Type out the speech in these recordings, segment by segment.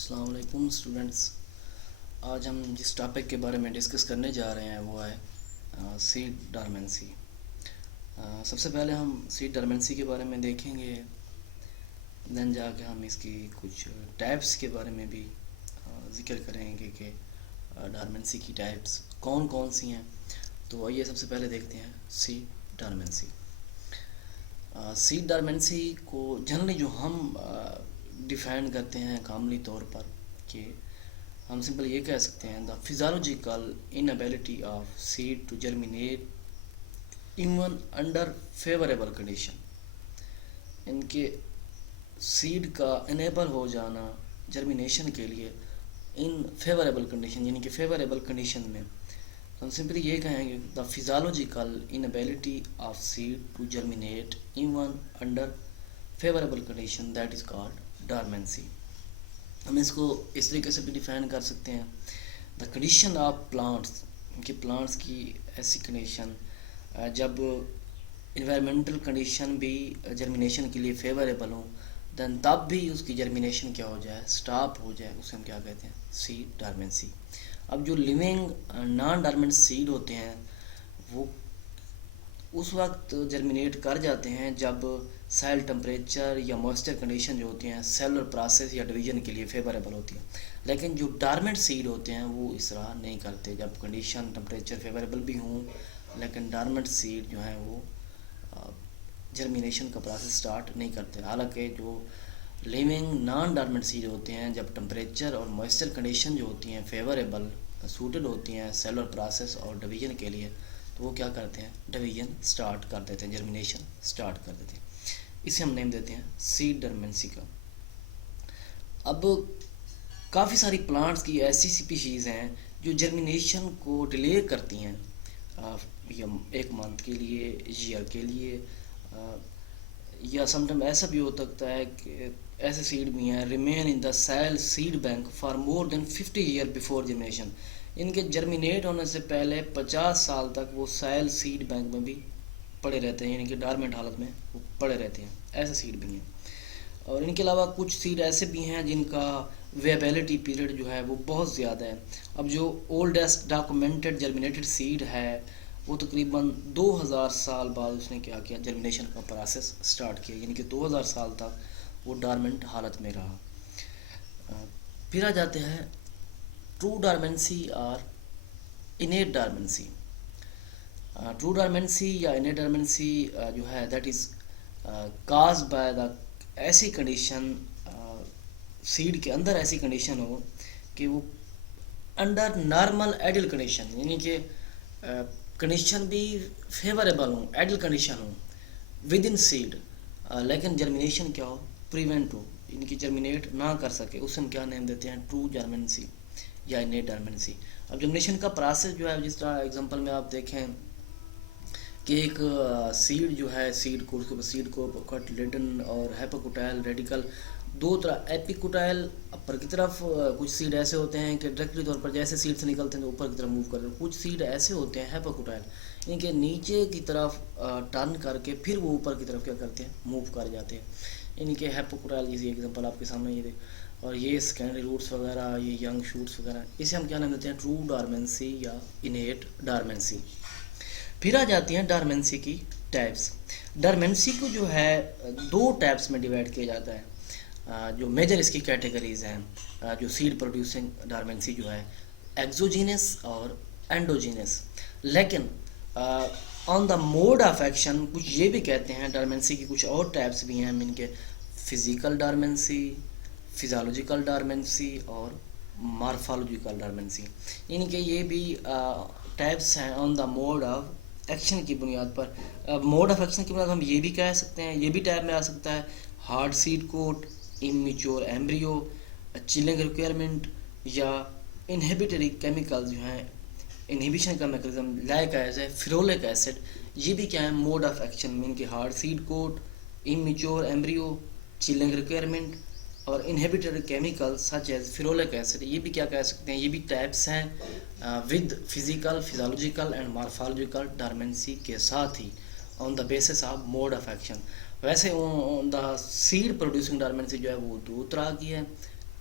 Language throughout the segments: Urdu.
السلام علیکم اسٹوڈنٹس. آج ہم جس ٹاپک کے بارے میں ڈسکس کرنے جا رہے ہیں وہ ہے سیڈ ڈارمنسی. سب سے پہلے ہم سیڈ ڈارمنسی کے بارے میں دیکھیں گے، دین جا کے ہم اس کی کچھ ٹائپس کے بارے میں بھی ذکر کریں گے کہ ڈارمنسی کی ٹائپس کون کون سی ہیں. تو آئیے سب سے پہلے دیکھتے ہیں سیڈ ڈارمنسی. سیڈ ڈارمنسی کو جنرلی جو ہم ڈیفائن کرتے ہیں کاملی طور پر کہ ہم سمپل یہ کہہ سکتے ہیں the physiological inability of seed to germinate even under favourable condition. ان کے سیڈ کا انیبل ہو جانا جرمینیشن کے لیے ان فیوریبل کنڈیشن، یعنی کہ فیوریبل کنڈیشن میں. ہم سمپلی یہ کہیں گے the physiological inability of seed to germinate even under favourable condition that is called dormancy. ہم اس کو اس طریقے سے بھی ڈیفائن کر سکتے ہیں دا کنڈیشن آف پلانٹس، کہ پلانٹس کی ایسی کنڈیشن جب انوائرمنٹل کنڈیشن بھی جرمینیشن کے لیے فیوریبل ہوں، دین تب بھی اس کی جرمینیشن کیا ہو جائے، سٹاپ ہو جائے، اسے ہم کیا کہتے ہیں، سیڈ ڈارمنسی. اب جو لیونگ نان ڈارمنٹ سیڈ ہوتے ہیں وہ اس وقت جرمینیٹ کر جاتے ہیں جب سائل ٹمپریچر یا موئسچر کنڈیشن جو ہوتی ہیں سیلولر پروسیس یا ڈویژن کے لیے فیوریبل ہوتی ہیں. لیکن جو ڈارمنٹ سیڈ ہوتے ہیں وہ اس طرح نہیں کرتے جب کنڈیشن ٹمپریچر فیوریبل بھی ہوں، لیکن ڈارمنٹ سیڈ جو ہیں وہ جرمینیشن کا پروسیس سٹارٹ نہیں کرتے. حالانکہ جو لیونگ نان ڈارمنٹ سیڈ ہوتے ہیں جب ٹمپریچر اور موئسچر کنڈیشن جو ہوتی ہیں فیوریبل سوٹڈ ہوتی ہیں سیلولر پروسیس اور ڈویژن کے لیے، تو وہ کیا کرتے ہیں، ڈویژن سٹارٹ کر دیتے ہیں، جرمینیشن سٹارٹ کر دیتے ہیں. اسے ہم نیم دیتے ہیں سیڈ ڈارمنسی کا. اب کافی ساری پلانٹس کی ایسی سپیشیز ہیں جو جرمینیشن کو ڈیلے کرتی ہیں، ایک منتھ کے لیے، ایئر کے لیے، یا سم ٹائم ایسا بھی ہو سکتا ہے کہ ایسے سیڈ بھی ہیں remain in the cell seed bank for more than 50 year before germination. ان کے جرمینیٹ ہونے سے پہلے 50 سال تک وہ سیل سیڈ بینک میں بھی پڑے رہتے ہیں، یعنی کہ ڈارمنٹ حالت میں وہ پڑے رہتے ہیں. ایسے سیڈ بھی ہیں. اور ان کے علاوہ کچھ سیڈ ایسے بھی ہیں جن کا ویبیلٹی پیریڈ جو ہے وہ بہت زیادہ ہے. اب جو اولڈسٹ ڈاکومنٹڈ جرمینیٹڈ سیڈ ہے وہ تقریباً 2000 سال بعد اس نے کیا کیا، جرمینیشن کا پروسیس سٹارٹ کیا، یعنی کہ 2000 سال تک وہ ڈارمنٹ حالت میں رہا. پھر آ جاتے ہیں ٹرو ڈارمنسی اور انیٹ ڈارمنسی. ٹرو ڈارمنسی یا انیٹ ڈارمنسی جو ہے that is cause by the ایسی کنڈیشن، سیڈ کے اندر ایسی کنڈیشن ہو کہ وہ انڈر نارمل ایڈل کنڈیشن، یعنی کہ کنڈیشن بھی فیوریبل ہوں، ایڈل کنڈیشن ہوں ود ان سیڈ، لیکن جرمینیشن کیا ہو، پریونٹ ہو، یعنی کہ جرمینیٹ نہ کر سکے. اس سے ہم کیا نیم دیتے ہیں، ٹرو ڈارمنسی یا انیٹ ڈارمنسی. اب جرمینیشن کا پروسیس جو ہے جس طرح ایگزامپل میں آپ دیکھیں کہ ایک سیڈ جو ہے، سیڈ کو کوٹلیڈن اور ہیپوکوٹائل ریڈیکل دو طرح، ایپیکوٹائل اوپر کی طرف، کچھ سیڈ ایسے ہوتے ہیں کہ ڈائریکٹلی طور پر جیسے سیڈ سے نکلتے ہیں تو اوپر کی طرف موو کرتے ہیں. کچھ سیڈ ایسے ہوتے ہیں ہیپوکوٹائل، یعنی کہ نیچے کی طرف ٹرن کر کے پھر وہ اوپر کی طرف کیا کرتے ہیں، موو کر جاتے ہیں. یعنی کہ ہیپوکوٹائل جیسی ایگزامپل آپ کے سامنے یہ اور یہ سیکنڈری روٹس وغیرہ، یہ ینگ شوٹس وغیرہ، اسے ہم کیا نام دیتے ہیں، ٹرو ڈارمنسی یا انیٹ ڈارمنسی. پھر آ جاتی ہیں ڈارمنسی کی ٹائپس. ڈارمنسی کو جو ہے دو ٹائپس میں ڈیوائڈ کیا جاتا ہے. جو میجر اس کی کیٹیگریز ہیں جو سیڈ پروڈیوسنگ ڈارمنسی جو ہے، ایگزوجینس اور اینڈوجینس. لیکن آن دا موڈ آف ایکشن کچھ یہ بھی کہتے ہیں ڈارمنسی کی کچھ اور ٹائپس بھی ہیں، ان کے فزیکل ڈارمنسی، فزیولوجیکل ڈارمنسی اور مارفالوجیکل ڈارمنسی. یعنی کہ یہ بھی ٹائپس ہیں آن دا موڈ آف ایکشن کی بنیاد پر. موڈ آف ایکشن کی بنیاد ہم یہ بھی کہہ سکتے ہیں، یہ بھی ٹائپ میں آ سکتا ہے hard seed coat, immature embryo, chilling requirement یا انہیبیٹری کیمیکل جو ہیں، انہیبیشن کا mechanism like as a ferulic acid. یہ بھی کیا ہے، موڈ آف ایکشن میں ان کے hard seed coat, immature embryo, chilling requirement اور inhibitory chemical such as ferulic acid. یہ بھی کیا کہہ سکتے ہیں، یہ بھی ٹائپس ہیں with physical, physiological and morphological dormancy کے ساتھ ہی on the basis of mode of action. ویسے آن دا سیڈ پروڈیوسنگ ڈارمنسی جو ہے وہ دو طرح کی ہے.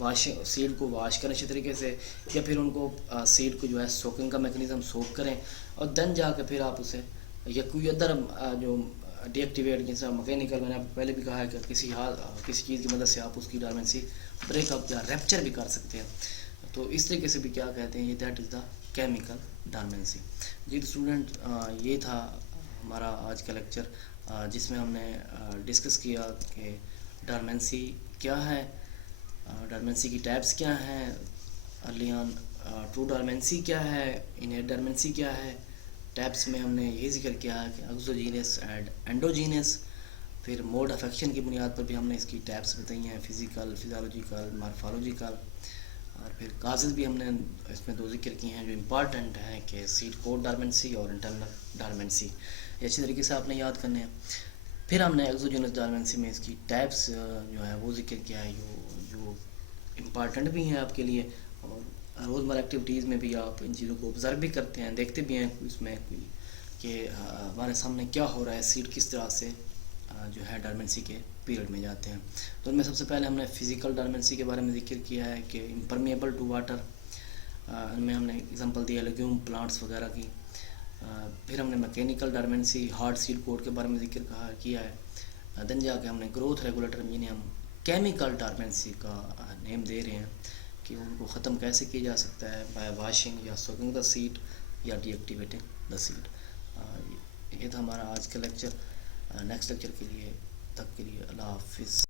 واش سیڈ کو واش کریں اچھی طریقے سے، یا پھر ان کو سیڈ کو جو ہے سوکنگ کا میکنزم سوک کریں، اور دن جا کے پھر آپ اسے یا کوئی ادر جو ڈی ایکٹیویٹ جیسا مکینیکل، میں نے آپ کو پہلے بھی کہا ہے کہ کسی چیز کی مدد سے آپ اس کی ڈارمنسی بریک اپ یا ریپچر بھی کر سکتے ہیں. تو اس طریقے سے بھی کیا کہتے ہیں یہ that is the chemical dormancy. جی اسٹوڈنٹ، یہ تھا ہمارا آج کا لیکچر جس میں ہم نے ڈسکس کیا کہ ڈارمنسی کیا ہے، ڈارمنسی کی ٹائپس کیا ہیں، ارلی آن ٹرو ڈارمنسی کیا ہے، انیٹ ڈارمنسی کیا ہے. ٹائپس میں ہم نے یہی ذکر کیا ہے کہ ایگزوجینس اینڈ اینڈوجینس. پھر موڈ افیکشن کی بنیاد پر بھی ہم نے اس کی ٹائپس بتائی ہیں، فزیکل، فزیولوجیکل، مارفالوجیکل. اور پھر کازز بھی ہم نے اس میں 2 ذکر کیے ہیں جو امپارٹنٹ ہیں کہ سیڈ کوڈ ڈارمنسی اور انٹرنل ڈارمنسی. یہ اچھی طریقے سے آپ نے یاد کرنے ہیں. پھر ہم نے ایگزوجینس ڈارمنسی میں اس کی ٹائپس جو ہے وہ ذکر کیا ہے جو امپارٹنٹ بھی ہیں آپ کے لیے، اور روزمرہ ایکٹیویٹیز میں بھی آپ ان چیزوں کو آبزرو بھی کرتے ہیں، دیکھتے بھی ہیں اس میں کوئی کہ ہمارے سامنے کیا ہو رہا ہے، سیڈ کس طرح سے جو ہے ڈارمنسی کے پیریڈ میں جاتے ہیں. تو ان میں سب سے پہلے ہم نے فزیکل ڈارمنسی کے بارے میں ذکر کیا ہے کہ امپرمیبل ٹو واٹر. ان میں ہم نے اگزامپل دیا لیگیوم پلانٹس وغیرہ کی. پھر ہم نے میکینیکل ڈارمنسی ہارڈ سیڈ کوڈ کے بارے میں ذکر کیا ہے. دن جا کے ہم نے گروتھ ریگولیٹر جنہیں ہم کیمیکل ڈارمنسی کا نیم دے رہے ہیں کہ ان کو ختم کیسے کیا جا سکتا ہے، بائی واشنگ یا سوکنگ دا سیڈ یا ڈی ایکٹیویٹنگ دا سیڈ. یہ تھا ہمارا آج کا لیکچر. نیکسٹ لیکچر کے لیے تک کے لیے اللہ حافظ.